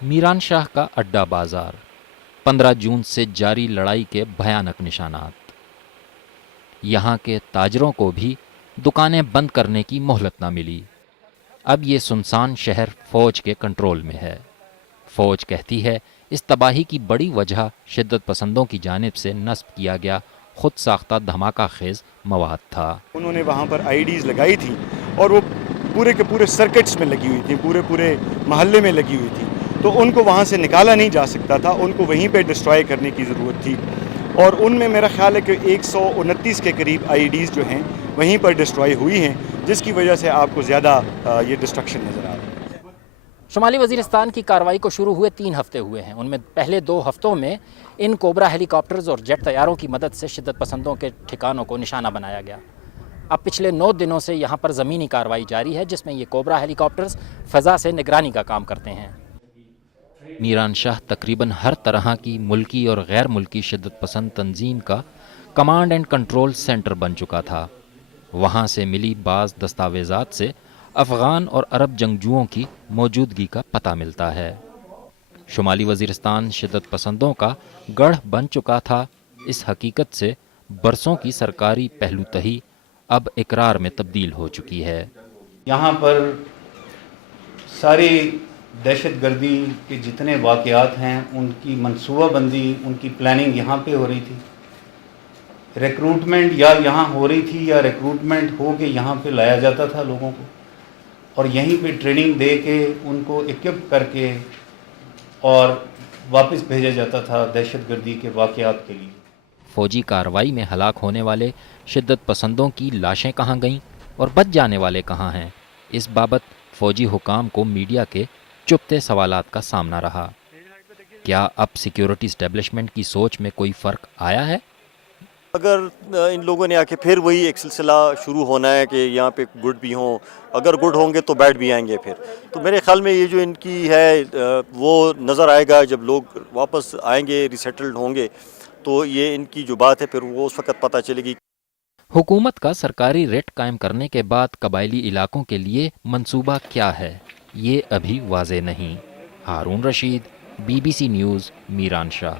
میران شاہ کا اڈا بازار، 15 جون سے جاری لڑائی کے بھیانک نشانات۔ یہاں کے تاجروں کو بھی دکانیں بند کرنے کی مہلت نہ ملی۔ اب یہ سنسان شہر فوج کے کنٹرول میں ہے۔ فوج کہتی ہے اس تباہی کی بڑی وجہ شدت پسندوں کی جانب سے نصب کیا گیا خود ساختہ دھماکہ خیز مواد تھا۔ انہوں نے وہاں پر آئی ڈیز لگائی تھی اور وہ پورے کے پورے سرکٹس میں لگی ہوئی تھی، پورے محلے میں لگی ہوئی تھی، تو ان کو وہاں سے نکالا نہیں جا سکتا تھا، ان کو وہیں پہ ڈسٹرائے کرنے کی ضرورت تھی، اور ان میں میرا خیال ہے کہ 129 کے قریب آئی ڈیز جو ہیں وہیں پر ڈسٹرائے ہوئی ہیں، جس کی وجہ سے آپ کو زیادہ یہ ڈسٹرکشن نظر آ رہا ہے۔ شمالی وزیرستان کی کارروائی کو شروع ہوئے 3 ہفتے ہوئے ہیں۔ ان میں پہلے 2 ہفتوں میں ان کوبرا ہیلی کاپٹرز اور جیٹ طیاروں کی مدد سے شدت پسندوں کے ٹھکانوں کو نشانہ بنایا گیا۔ اب پچھلے 9 دنوں سے یہاں پر زمینی کارروائی جاری ہے، جس میں یہ کوبرا ہیلی کاپٹرز فضا سے نگرانی کا کام کرتے ہیں۔ میران شاہ تقریباً ہر طرح کی ملکی اور غیر ملکی شدت پسند تنظیم کا کمانڈ اینڈ کنٹرول سینٹر بن چکا تھا۔ وہاں سے ملی بعض دستاویزات سے افغان اور عرب جنگجوؤں کی موجودگی کا پتہ ملتا ہے۔ شمالی وزیرستان شدت پسندوں کا گڑھ بن چکا تھا، اس حقیقت سے برسوں کی سرکاری پہلو تہی اب اقرار میں تبدیل ہو چکی ہے۔ یہاں پر ساری دہشت گردی کے جتنے واقعات ہیں ان کی منصوبہ بندی، ان کی پلاننگ یہاں پہ ہو رہی تھی۔ ریکروٹمنٹ یا یہاں ہو رہی تھی یا ریکروٹمنٹ ہو کے یہاں پہ لایا جاتا تھا لوگوں کو، اور یہیں پہ ٹریننگ دے کے ان کو اکوپ کر کے اور واپس بھیجا جاتا تھا دہشت گردی کے واقعات کے لیے۔ فوجی کارروائی میں ہلاک ہونے والے شدت پسندوں کی لاشیں کہاں گئیں اور بچ جانے والے کہاں ہیں، اس بابت فوجی حکام کو میڈیا کے چپتے سوالات کا سامنا رہا۔ کیا اب سیکیورٹی اسٹیبلشمنٹ کی سوچ میں کوئی فرق آیا ہے؟ اگر ان لوگوں نے آ کے پھر وہی ایک سلسلہ شروع ہونا ہے کہ یہاں پہ گڈ بھی ہوں، اگر گڈ ہوں گے تو بیڈ بھی آئیں گے پھر، تو میرے خیال میں یہ جو ان کی ہے وہ نظر آئے گا جب لوگ واپس آئیں گے، ریسیٹلڈ ہوں گے، تو یہ ان کی جو بات ہے پھر وہ اس وقت پتہ چلے گی۔ حکومت کا سرکاری ریٹ قائم کرنے کے بعد قبائلی علاقوں کے لیے منصوبہ کیا ہے، یہ ابھی واضح نہیں۔ ہارون رشید، BBC نیوز، میران شاہ۔